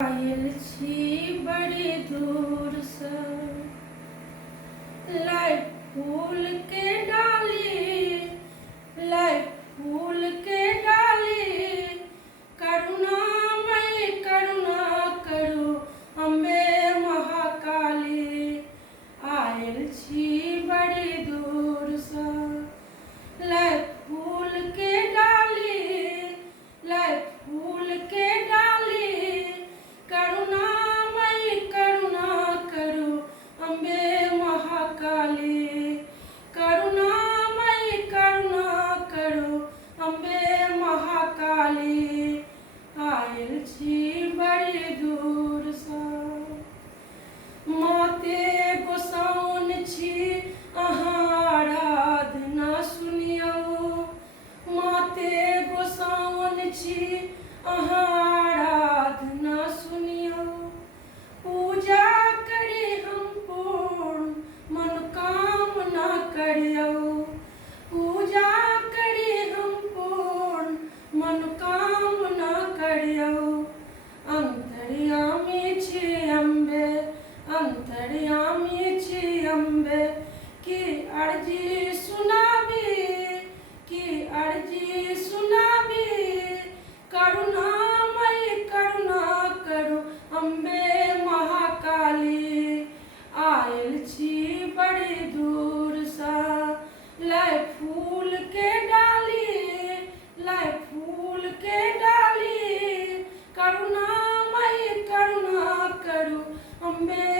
Oil छी बड़ी दूर से, लाई फूल के डाली, लाई फूल के डाली, करुणामयी करुणा करू अम्बे महाकाली। आयल छी बड़ी दूर से, लाई फूल के डाली, लाई फूल के डाली, करुणामयी करुणा करू अम्बे महाकाली। करुणामयी करुणा करू अम्बे महाकाली। आयल छी बड़ी दूर से, माते गोसाउन छी अहाँ आराधना सुनियौ, माते गोसाउन छी अहाँ आराधना सुनियौ। पूजा करी हम पूर्ण मनोकामना करियौ, पूजा करी हम पूर्ण मनोकामना करियौ। अंतर्यामी छी अम्बे, अंतर्यामी छी अम्बे, की अर्जी सुनाबी, की अर्जी सुनाबी, करुणामयी करुणा करू अम्बे महाकाली। आयल छी बड़ी दूर से, लाई फूल के डाली, लाई फूल के डाली, करुणामयी करुणा करू अम्बे